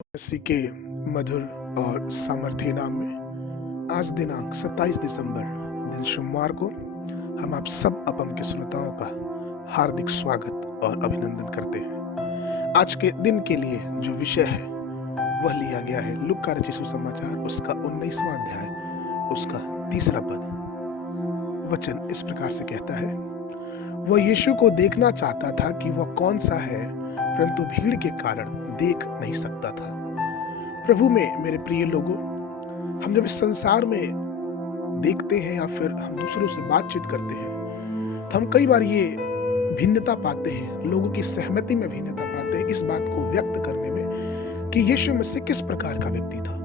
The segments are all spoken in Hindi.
मसीह के मधुर और सामर्थ्य नाम में आज दिनांक 27 दिसंबर दिन सोमवार को हम आप सब अपम के श्रोताओं का हार्दिक स्वागत और अभिनंदन करते हैं। आज के दिन के लिए जो विषय है वह लिया गया है लूका रचित सुसमाचार उसका 19वां अध्याय उसका 3 पद। वचन इस प्रकार से कहता है, वह यीशु को देखना चाहता था कि वह कौन सा है, परंतु भीड़ के कारण देख नहीं सकता था। प्रभु में मेरे प्रिय लोगों, हम जब इस संसार में देखते हैं या फिर हम दूसरों से बातचीत करते हैं तो हम कई बार ये भिन्नता पाते हैं, लोगों की सहमति में भिन्नता पाते हैं इस बात को व्यक्त करने में कि यीशु मसीह किस प्रकार का व्यक्ति था।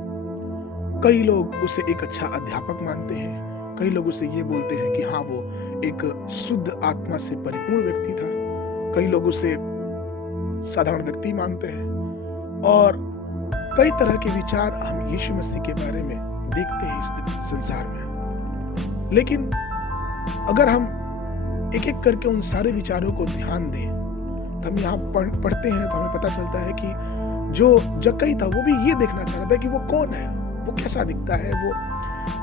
कई लोग उसे एक अच्छा अध्यापक मानते हैं, कई लोग उसे ये बोलते हैं कि हाँ वो एक शुद्ध आत्मा से परिपूर्ण व्यक्ति था, कई लोग उसे साधारण व्यक्ति मानते हैं और कई तरह के विचार हम यीशु मसीह के बारे में देखते हैं इस संसार में। लेकिन अगर हम एक एक करके उन सारे विचारों को ध्यान दें तो हम यहाँ पढ़ते हैं तो हमें पता चलता है कि जो जक्कई था वो भी ये देखना चाह रहा था कि वो कौन है, वो कैसा दिखता है, वो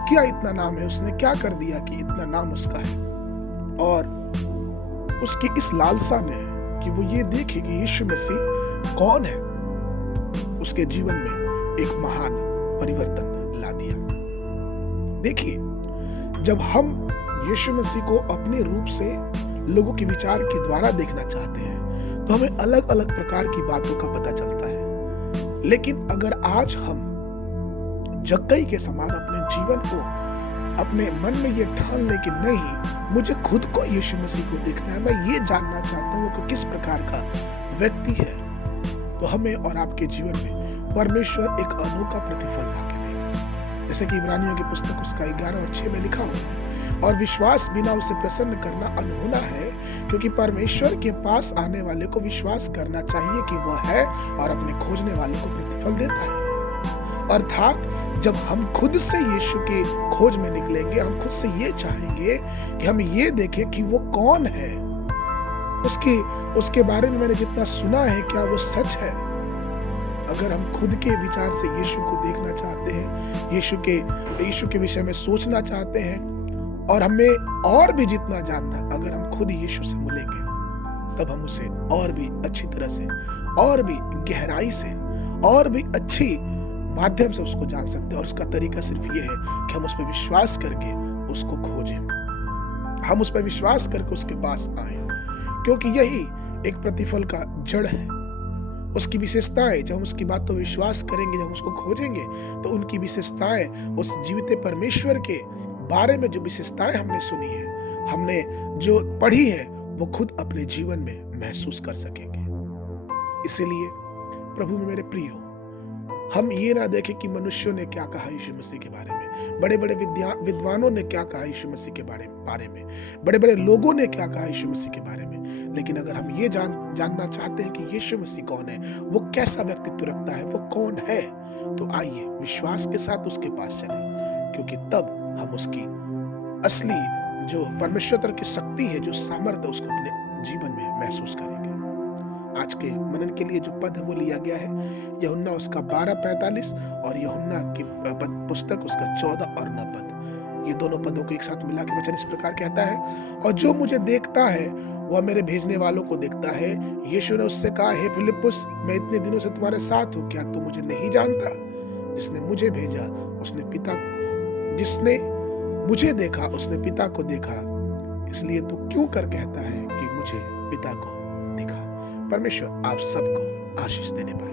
क्या इतना नाम है, उसने क्या कर दिया कि इतना नाम उसका है। और उसकी इस लालसा ने कि वो ये देखे कि यीशु मसीह कौन है, उसके जीवन में एक महान परिवर्तन ला दिया। देखिए, जब हम यीशु मसीह को अपने रूप से लोगों के विचार के द्वारा देखना चाहते हैं तो हमें अलग अलग प्रकार की बातों का पता चलता है। लेकिन अगर आज हम जक्कई के समान अपने जीवन को अपने मन में ये ठान ले कि नहीं, मुझे खुद को यीशु मसीह को देखना है, मैं ये जानना चाहता हूँ कि किस प्रकार का व्यक्ति है, तो हमें और आपके जीवन में परमेश्वर एक अनोखा प्रतिफल लाके देगा। जैसे कि इब्रानियों की पुस्तक उसका 11 और 6 में लिखा हुआ है, और विश्वास बिना उसे प्रसन्न करना अनहोना है, क्योंकि परमेश्वर के पास आने वाले को विश्वास करना चाहिए कि वह है और अपने खोजने वालों को प्रतिफल देता है। अर्थात जब हम खुद से यीशु के खोज में निकलेंगे, हम खुद से ये चाहेंगे कि हम ये देखें कि वो कौन है, उसके बारे में मैंने जितना सुना है क्या वो सच है। अगर हम खुद के विचार से यीशु को देखना चाहते हैं, यीशु के विषय में सोचना चाहते हैं और हमें और भी जितना जानना, अगर हम खुद यीशु से मिलेंगे तब हम उसे और भी अच्छी तरह से, और भी गहराई से, और भी अच्छी माध्यम से उसको जान सकते हैं। और उसका तरीका सिर्फ ये है कि हम उस पर विश्वास करके उसको खोजें, हम उस पर विश्वास करके उसके पास आए, क्योंकि यही एक प्रतिफल का जड़ है। उसकी विशेषताएं, जब हम उसकी बात पर विश्वास करेंगे, जब हम उसको खोजेंगे तो उनकी विशेषताएं, उस जीवित परमेश्वर के बारे में जो विशेषताएं हमने सुनी है, हमने जो पढ़ी है, वो खुद अपने जीवन में महसूस कर सकेंगे। इसीलिए प्रभु में मेरे प्रियो, हम ये ना देखें कि मनुष्यों ने क्या कहा यीशु मसीह के बारे में, बड़े बड़े विद्वानों ने क्या कहा यीशु मसीह के बारे में, बड़े बड़े लोगों ने क्या कहा यीशु मसीह के बारे में। लेकिन अगर हम ये जानना चाहते हैं कि यीशु मसीह कौन है, वो कैसा व्यक्तित्व रखता है, वो कौन है, तो आइए विश्वास के साथ उसके पास चलें, क्योंकि तब हम उसकी असली जो परमेश्वर की शक्ति है, जो सामर्थ्य, उसको अपने जीवन में महसूस करेंगे। आज के मनन के लिए जो पद है वो लिया गया है यूहन्ना उसका 12:45 और यूहन्ना की पुस्तक उसका 14 और 9 पद। ये दोनों पदों को एक साथ मिला के वचन इस प्रकार कहता है, और जो मुझे देखता है वह मेरे भेजने वालों को देखता है। यीशु ने उससे कहा, हे फिलिप्पुस, मैं इतने दिनों से तुम्हारे साथ हूँ, क्या तू मुझे नहीं जानता? जिसने मुझे भेजा जिसने मुझे देखा उसने पिता को देखा, इसलिए तू क्यों कर कहता है कि मुझे पिता को दिखा। परमेश्वर आप सबको आशीष देने पाए।